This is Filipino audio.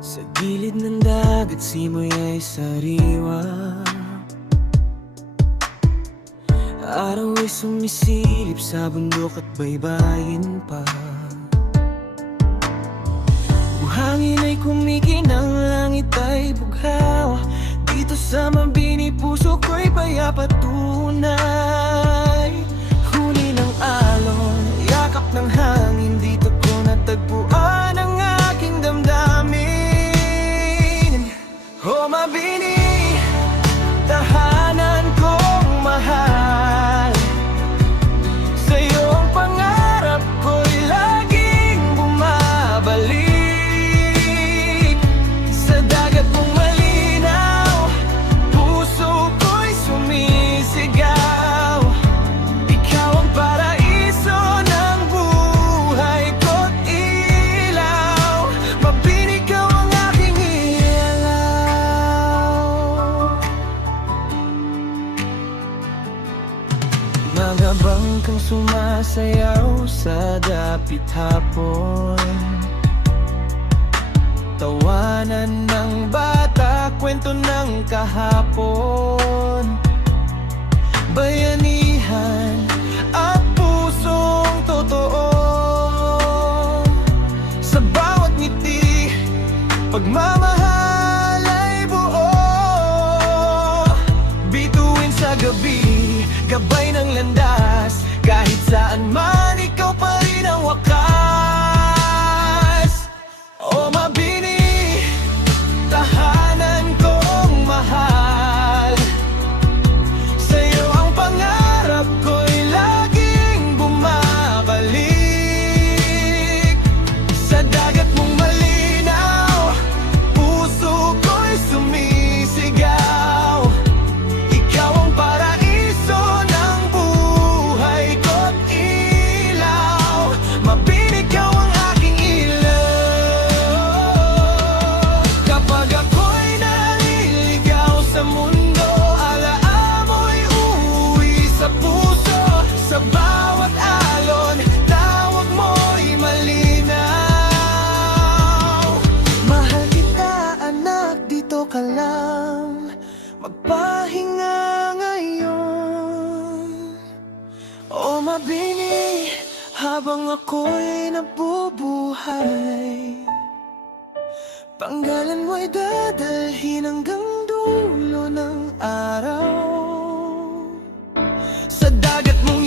Sa gilid ng dagat, simoy ay sariwa. Araw ay sumisilip sa bundok at baybayin pa. Buhangin ay kumikinang, langit ay bughaw. Dito sa mabini, puso ko'y payapa tunay. Huni ng alon, yakap ng hangin, dito ko natagpuan ang aking damdamin. O mabini, tahanan kong mahal. Sa'yo ang pangarap ko'y laging bumabalik. Sa dagat mong malinaw, puso ko'y sumisigaw. Ikaw ang paraiso ng buhay ko't ilaw. Mabini, ikaw ang aking ilaw. Magabang kang sumasayaw sa dapit hapon. Tawanan ng bata, kwento ng kahapon. Bayanihan at pusong totoo. Sa bawat ngiti, pagmamahal ay buo. Bituin sa gabi, gabay ng landas. Kahit saan man, ikaw pa rin ang wakas. O mabini, tahanan kong mahal. Sa'yo ang pangarap ko'y laging bumabalik. Sa dagat mong malinaw, puso ko'y sumisigaw. Ikaw ang paraiso ng buhay ko't ilaw. Mabini, ikaw ang aking ilaw. Kapag ako'y naliligaw sa mundo, alaamoy uuwi sa puso. Sa bawat alon, tawag mo'y malinaw. Mahal kita, anak, dito ka lang. Magpahinga ngayon. O mabini, habang ako'y nabubuhay, panggalan mo'y dadalhin hanggang dulo ng araw. Sa dagat mong